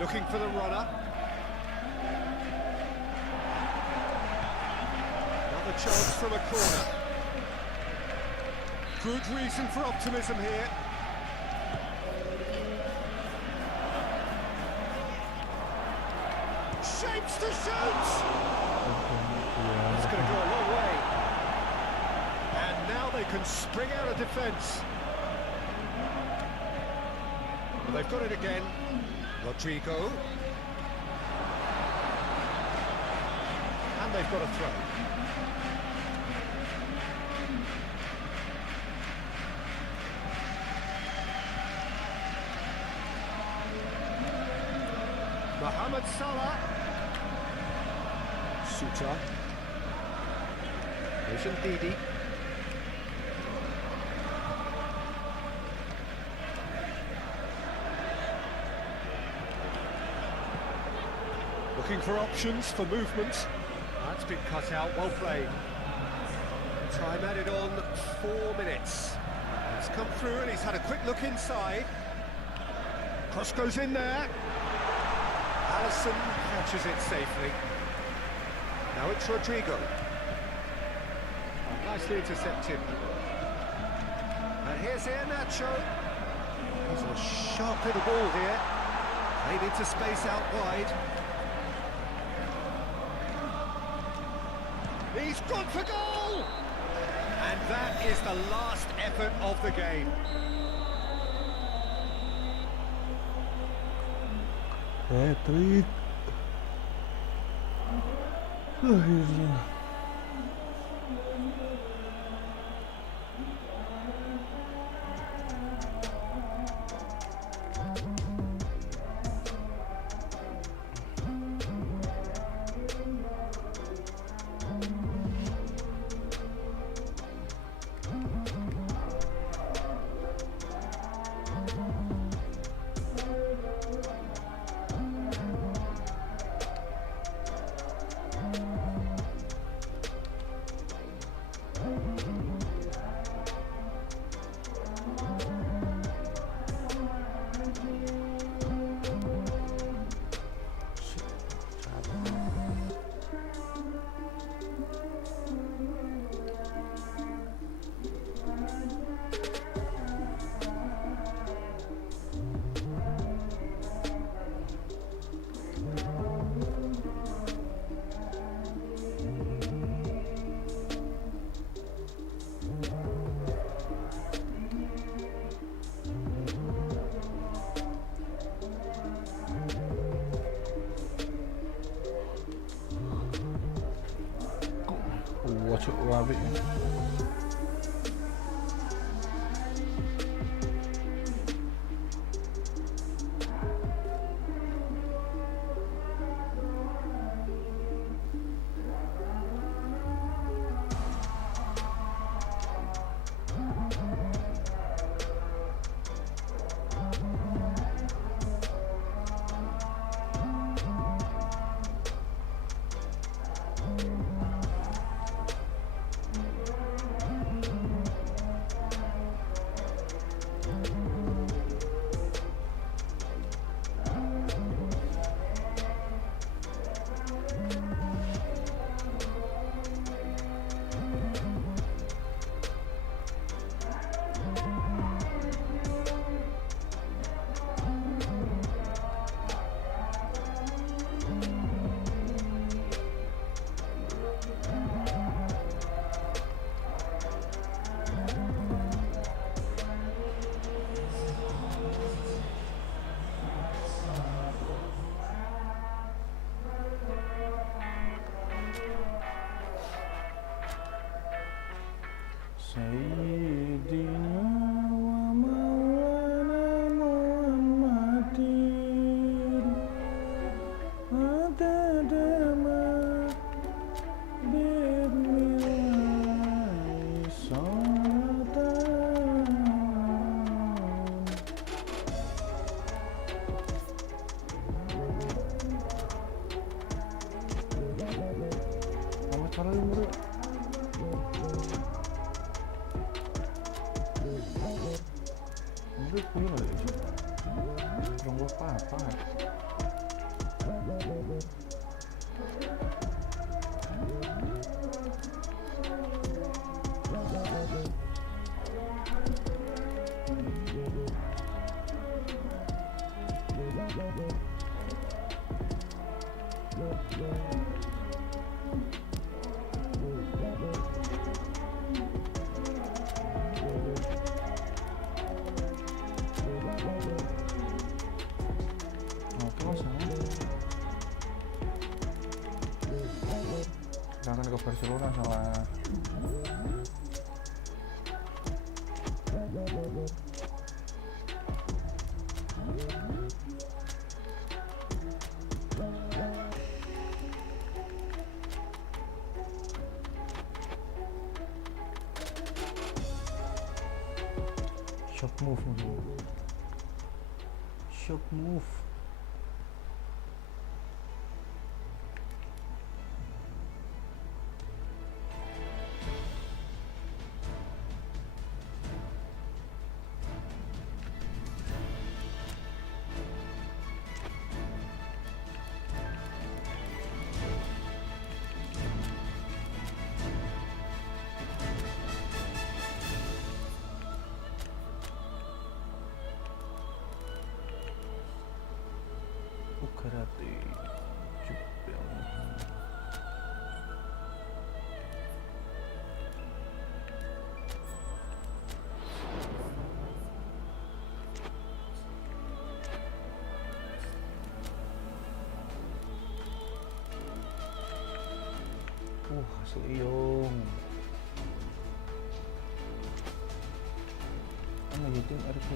Looking for the runner. Another chance from a corner. Good reason for optimism here. Shapes to shoot! It's going to go a long way. And now they can spring out of defence. Well, they've got it again. Rodrigo. And they've got a throw. Mohammad Salah. Suta. There's Ndidi. Looking for options for movement. That's been cut out, well played. Time added on 4 minutes. It's come through and he's had a quick look inside. Cross goes in there. Allison catches it safely. Now it's Rodrigo. Nicely intercepted. And here's Iheanacho. He's a sharp little ball here. Played into space out wide. He's gone for goal! And that is the last effort of the game. Hat-trick. Akhirnya. Watch it, rabbit. Sayyidina wa maulana Muhammadin Adadama Bismillahi salatan. Sama cara murid. Murid punya nggak sih? Yang gue apa? Oke masalah. Jangan ke Barcelona salah. Shock move. Shock move. Karate Jepang. Seliong. Ano gitu RP?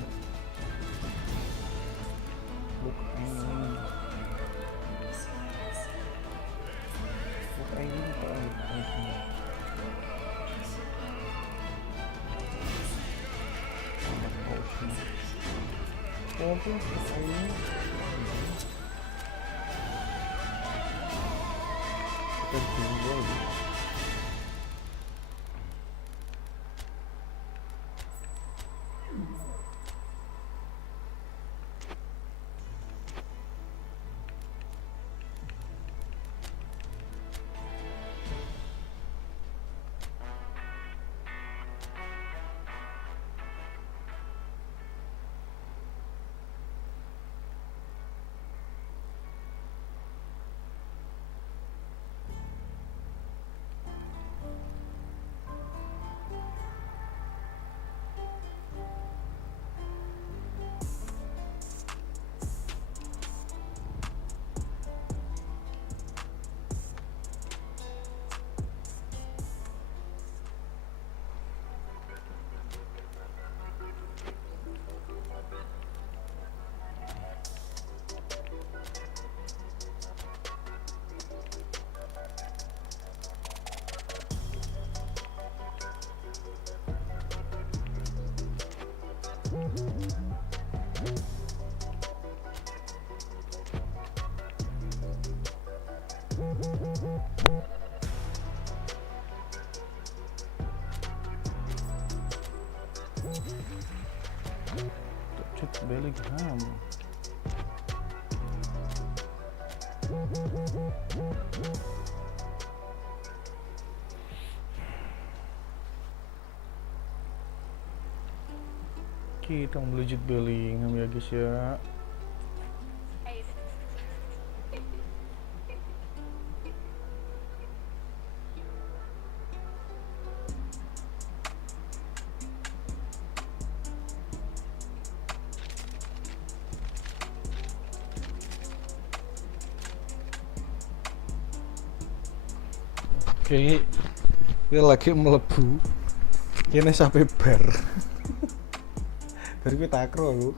Bukan. Ini Cuk Bellingham. Kita menuju Bellingham ya guys ya. Oke, ini lagi melebu Kene sampai bar. Bar kuwi takro aku.